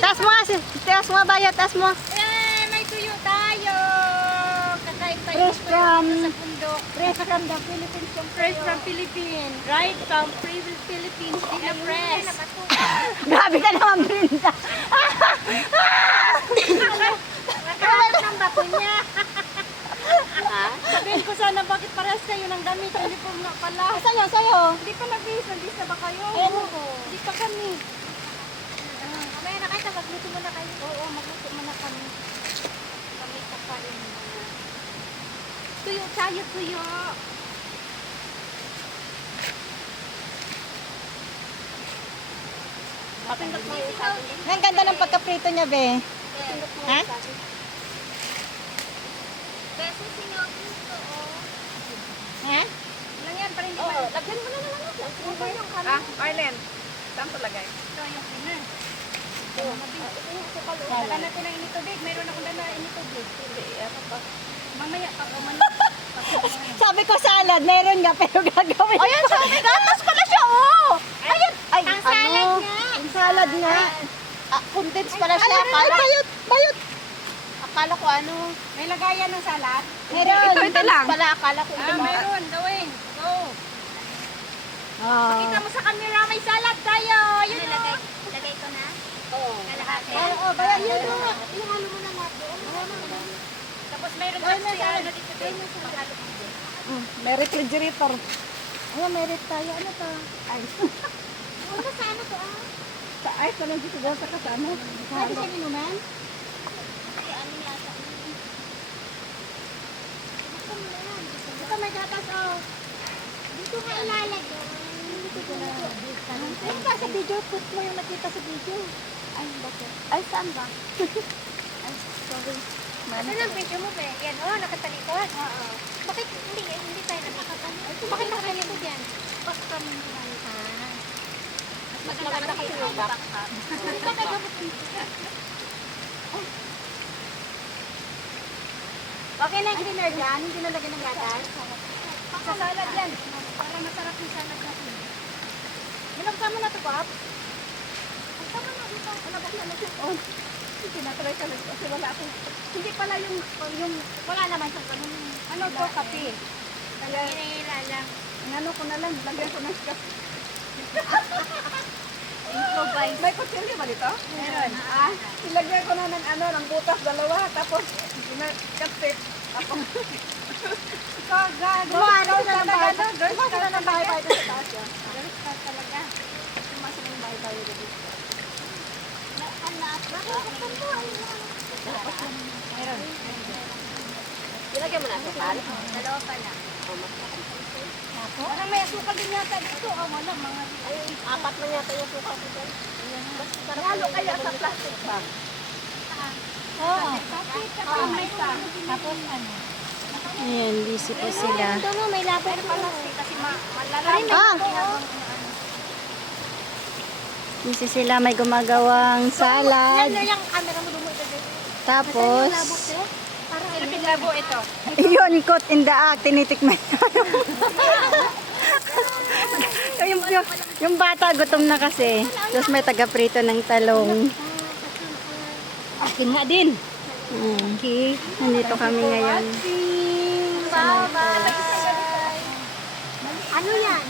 Taas mo nga, taas mo nga bayat, taas mo. Eh, may tuyo tayo. Kakain tayo Fresh from, sa bundok. fresh from the Philippines. Fresh from Philippines. Right from Philippines. Di na fresh. Grabe ka naman, Brenda. Matalas ng bato niya. Sabihin ko sana bakit parehas kayo ng damit. Uniform nga pala. Sa'yo, sa'yo. Hindi pa nag-bihis. Nag-bihis na ba kayo? Ayan o. Hindi pa kami. Mamaya na kayo. Magluto muna kayo. Oo, magluto muna kami. Kami kapain muna. Tuyo tayo, tuyo. Mapindot mo yung sabi. Ang ganda ng pagka-prito niya, be. Ha? Beso sinyo dito, oh. Ha? Lang yan, para hindi Oo, lagyan mo na naman. Ito yung kami. Ah, Arlen. Saan to lagay? Ito yung dinner. Ito yung sukal. Dala natin ang initubig. Mayroon akong dala initubig. Hindi, ano pa? Mamaya, pag umano. Sabi ko salad, meron nga, pero gagawin. Ayan, sabi ka, mas pala siya, oh! Ayun! Ay, Ang salad ano? nga. Ang salad nga. Condensed pala siya. Ay, bayot, bayot. Akala ko ano. May lagayan ng salad? Meron. Ito lang. Pala, akala ko ito. Mayroon. Gawin. Go. Oh. Kita mo sa camera, may salad tayo. Yun o. Lagay ko na? Oo. Kalahati. Oo, bayat yun. Yung halo mo na natin. Tapos mayroon pa si ano dito din. Panghalo mo din. May refrigerator. Ayun, merit tayo. Ano to? Ice. Ano sa ano to ah? Sa ice na lang dito daw sa kasama. Pwede siya ninuman? Ay, ano yata. Ito may gatas oh. Dito ka ilalagay. Dito na. Ano ba sa video? Put mo yung nakita sa video. Ay, bakit? Ay, saan ba? Ay, sorry. Ano lang video mo ba? Yan oh, nakatalikod. Oo. Bakit hindi tayo nakakatalikod? Bakit nakatalikod yan? Basta mo naman ha. Mas maganda kasi yung back. Hindi ka nagamot dito. Okay na yung dinner dyan? Hindi nalagyan ng gatas? Sa salad yan. Para masarap yung salad natin. Nilagyan mo na ito, Bob? Tama na dito. Nabaksan na siya. Oh, tinatry ka lang kasi wala akong... Hindi pala yung Wala naman sa ganun. ano to, kape. Kaya, Hinihila lang. ano ko na lang, lagyan ko ng kape. Improvise. May kutsilyo ba dito? Meron. Ah, ilagyan ko na ng ano, ng butas dalawa, tapos kape. Tapos, Gumawa Gumawa ng bahay. sila ng bahay-bahay doon sa taas yan. Galit ka talaga. Gumawa sila ng bahay-bahay doon. Anak, bakit mo? Meron. Ilagyan mo na sa pal. Dalawa pa lang. Parang may asukal din yata dito. Oh, wala mga... Apat na yata yung suka ko dyan. Lalo kaya sa plastic ba? Oo. May pa. Tapos ano? Ayan, busy po sila. Ito mo, may laban pala. Kasi malalaman. Ah! Busy sila, may gumagawang salad. Yan yung camera mo dumuto dito. Tapos, Parang ilapit labo ito. yun, caught in the act, tinitikman yung bata gutom na kasi. Tapos may taga-prito ng talong. Akin nga din. Okay. Nandito kami ngayon. Bye-bye. Ano yan?